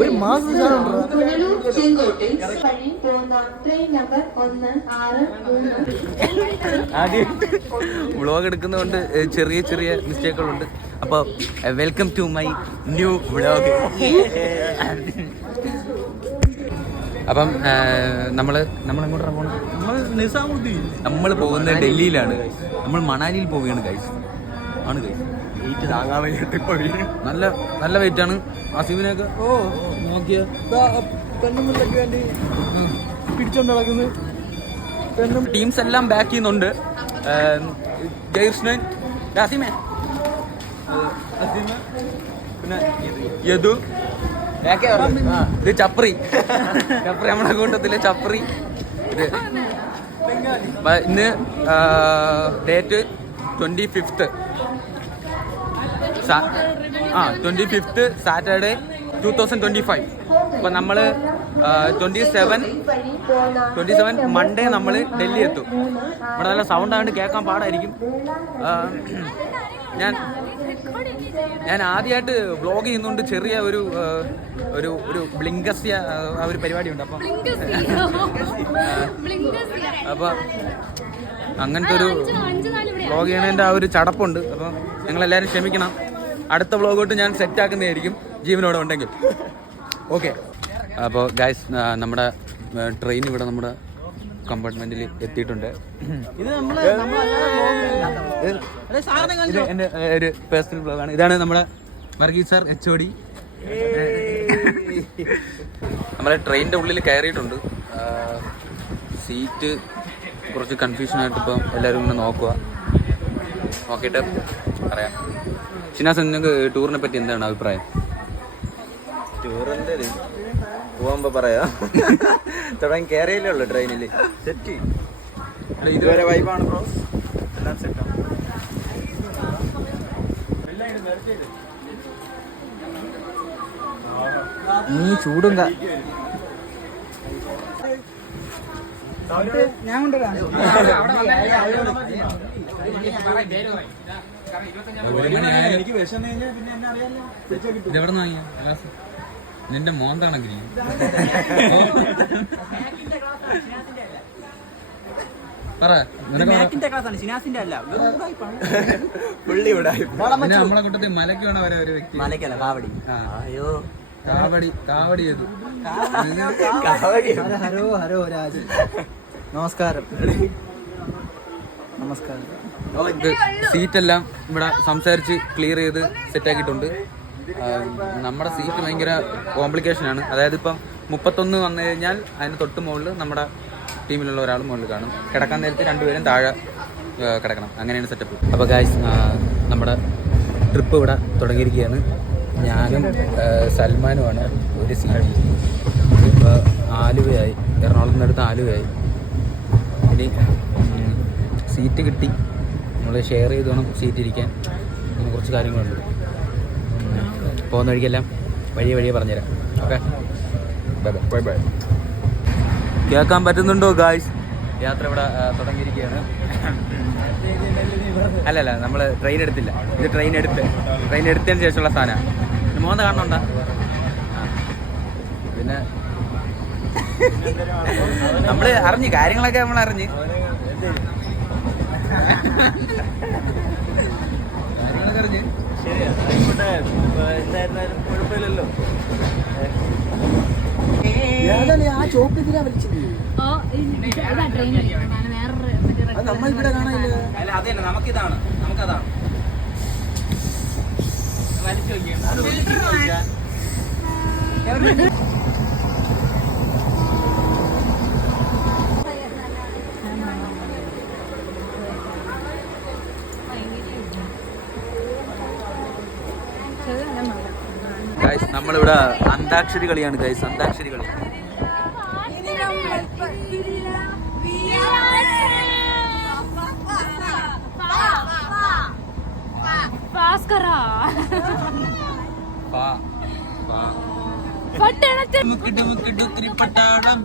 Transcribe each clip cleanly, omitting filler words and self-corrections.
ഒരു മാസം ആദ്യം വ്ളോഗ് എടുക്കുന്നതുകൊണ്ട് ചെറിയ ചെറിയ മിസ്റ്റേക്കുകളുണ്ട്. അപ്പോൾ welcome to my new vlog. അപ്പം നമ്മളെങ്ങോട്ടാണ് പോകുന്നത്? നമ്മൾ പോകുന്നത് ഡൽഹിയിലാണ്. നമ്മൾ മണാലിയിൽ പോവുകയാണ് ഗൈസ്. ആണ് ഗൈസ്. വെയിറ്റ് താങ്ങാൻ വേണ്ടിയിട്ട് നല്ല നല്ല വെയിറ്റ് ആണ്. അസീമിനൊക്കെ നോക്കിയ പെണ്ണുമ്പിള്ളക്ക് വേണ്ടി പിടിച്ചോണ്ട് നടക്കുന്നത്. ടീംസ് എല്ലാം ബാക്ക് ചെയ്യുന്നുണ്ട്. ജയകൃഷ്ണൻ, അസീമേ, പിന്നെ യദു, ഇത് ചപ്രി നമ്മുടെ കൂട്ടത്തിലെ ചപ്രി. ഇത് ഇന്ന് ഡേറ്റ് 25th 25th സാറ്റർഡേ 2025. അപ്പം നമ്മൾ 27 മൺഡേ നമ്മൾ ഡൽഹി എത്തും. ഇവിടെ നല്ല സൗണ്ട് ആയതുകൊണ്ട് കേൾക്കാൻ പാടായിരിക്കും. ഞാൻ ആദ്യമായിട്ട് വ്ളോഗ് ചെയ്യുന്നതുകൊണ്ട് ചെറിയ ഒരു ഒരു ഒരു ബ്ലിങ്കസ്യ ഒരു പരിപാടിയുണ്ട്. അപ്പം അങ്ങനത്തെ ഒരു വ്ളോഗ് ചെയ്യണതിൻ്റെ ആ ഒരു ചടപ്പുണ്ട്. അപ്പം നിങ്ങളെല്ലാവരും ക്ഷമിക്കണം. അടുത്ത വ്ളോഗ് തൊട്ട് ഞാൻ സെറ്റാക്കുന്നതായിരിക്കും ജീവനോടെ ഉണ്ടെങ്കിൽ. ഓക്കെ. അപ്പോൾ ഗൈസ്, നമ്മുടെ ട്രെയിൻ ഇവിടെ നമ്മുടെ കമ്പാർട്ട്മെന്റിൽ എത്തിയിട്ടുണ്ട്. എൻ്റെ ഒരു പേഴ്സണൽ വ്ളോഗാണ്. ഇതാണ് നമ്മുടെ വർഗീസ് സാർ, HOD. നമ്മളെ ട്രെയിനിൻ്റെ ഉള്ളിൽ കയറിയിട്ടുണ്ട്. സീറ്റ് കുറച്ച് കൺഫ്യൂഷനായിട്ട് ഇപ്പം എല്ലാവരും ഇങ്ങനെ നോക്കിയിട്ട് പറയാം. ഷിനാസ്, നിങ്ങൾക്ക് ടൂറിനെ പറ്റി എന്താണ് അഭിപ്രായം? ടൂറിൻ്റെ പോകുമ്പോൾ പറയാം. തുടങ്ങി കയറിയല്ലേ ഉള്ളു ട്രെയിനിൽ. സെറ്റ് ഇതുവരെ വൈബാണ് ബ്രോ. എല്ലാം സെറ്റാണ്. നീ ചൂടും ഞാൻ കൊണ്ടുവരാം. എനിക്ക് വിഷം കഴിഞ്ഞാൽ പിന്നെ എന്നെ അറിയാമല്ലോ. ഇതെവിടെ നിന്ന് വാങ്ങിയ നിന്റെ മോന്താണെങ്കിൽ നമ്മളെ കൂട്ടത്തിൽ മലക്ക് വേണ വരെ ഒരു വ്യക്തി. മലക്കല്ല, കാവടി. കാവടി ചെയ്തു. ഹരോ ഹരോ രാജ്. നമസ്കാരം. സീറ്റെല്ലാം ഇവിടെ സംസാരിച്ച് ക്ലിയർ ചെയ്ത് സെറ്റാക്കിയിട്ടുണ്ട്. നമ്മുടെ സീറ്റ് ഭയങ്കര കോംപ്ലിക്കേഷനാണ്. അതായത് ഇപ്പം 31 വന്നു കഴിഞ്ഞാൽ അതിന് തൊട്ട് മുകളിൽ നമ്മുടെ ടീമിലുള്ള ഒരാൾ മുകളിൽ കാണും. കിടക്കാൻ നേരത്തെ രണ്ടുപേരും താഴെ കിടക്കണം. അങ്ങനെയാണ് സെറ്റപ്പ്. അപ്പോൾ ഗായ്സ്, നമ്മുടെ ട്രിപ്പ് ഇവിടെ തുടങ്ങിയിരിക്കുകയാണ്. ഞാനും സൽമാനുമാണ് ഒരു സീറ്റ്. ഇപ്പോൾ ആലുവയായി, എറണാകുളത്ത് നിന്നെടുത്ത് ആലുവയായി. ഇനി സീറ്റ് കിട്ടി, നമ്മൾ ഷെയർ ചെയ്ത് വേണം സീറ്റ് ഇരിക്കാൻ. അങ്ങനെ കുറച്ച് കാര്യങ്ങളുണ്ട്. പോകുന്ന വഴിക്കെല്ലാം വഴിയെ പറഞ്ഞുതരാം. Okay, bye bye. കേൾക്കാൻ പറ്റുന്നുണ്ടോ ഗായ്സ്? യാത്ര ഇവിടെ തുടങ്ങിയിരിക്കുകയാണ്. അല്ലല്ല, നമ്മൾ ട്രെയിൻ എടുത്തില്ല. ഇത് ട്രെയിൻ എടുത്തതിന് ശേഷമുള്ള സാധനമാണ്. മോന്ത കാണുന്നുണ്ടോ? പിന്നെ നമ്മൾ അറിഞ്ഞ് കാര്യങ്ങളൊക്കെ നമ്മൾ അറിഞ്ഞ് എന്തായിരുന്നാലും കുഴപ്പമില്ലല്ലോ. ആ ചോപ്പിതിരാ വലിച്ചത് നമ്മൾ ഇവിടെ കാണാനില്ല. അതന്നെ, നമുക്കതാണ്. വലിച്ചു ഗൈസ്, നമ്മളിവിടെ അന്താക്ഷരി കളിയാണ് ഗൈസ്. അന്താക്ഷരി കളി. പട്ടാളം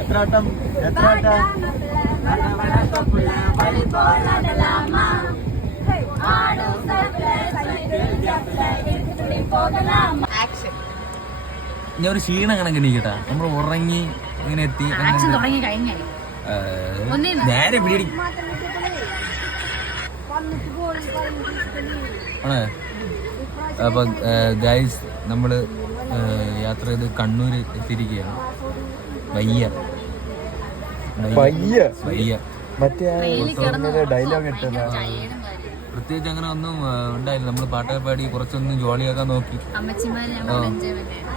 എത്രാട്ടം ഞാൻ ഒരു ക്ഷീണം കണക്കിന് കേട്ടാ നമ്മൾ ഉറങ്ങി ഇങ്ങനെ എത്തി നേരെ പിടി ആണ്. അപ്പൊ ഗൈസ് നമ്മള് യാത്ര ചെയ്ത് കണ്ണൂര് എത്തിയിരിക്കുകയാണ്. വയ്യ മറ്റേ ഡയലോഗ് ഇട്ടല്ല. പ്രത്യേകിച്ച് അങ്ങനെ ഒന്നും ഉണ്ടായില്ല. നമ്മൾ പാട്ടൊക്കെ പാടി കുറച്ചൊന്നും ജോളിയാക്കാൻ നോക്കി.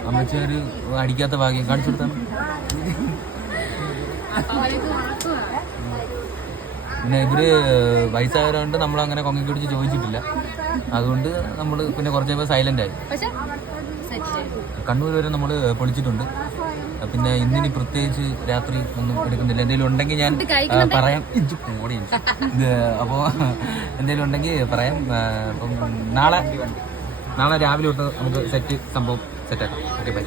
അമ്മച്ചാര് അടിക്കാത്ത ഭാഗ്യം കാണിച്ചു കൊടുത്താണ്. പിന്നെ ഇവര് വയസ്സായവരുകൊണ്ട് നമ്മൾ അങ്ങനെ കൊങ്ങി പിടിച്ച് ചോദിച്ചിട്ടില്ല. അതുകൊണ്ട് നമ്മൾ പിന്നെ കുറച്ച് കഴിയുമ്പോൾ സൈലന്റ് ആയി. കണ്ണൂർ വരെ നമ്മൾ പൊളിച്ചിട്ടുണ്ട്. പിന്നെ ഇന്നിനി പ്രത്യേകിച്ച് രാത്രി ഒന്നും എടുക്കുന്നില്ല. എന്തെങ്കിലും ഉണ്ടെങ്കിൽ ഞാൻ പറയാം. അപ്പോൾ എന്തെങ്കിലും ഉണ്ടെങ്കിൽ പറയാം. അപ്പം നാളെ രാവിലെ തൊട്ട് നമുക്ക് സംഭവം സെറ്റാക്കാം. Okay by.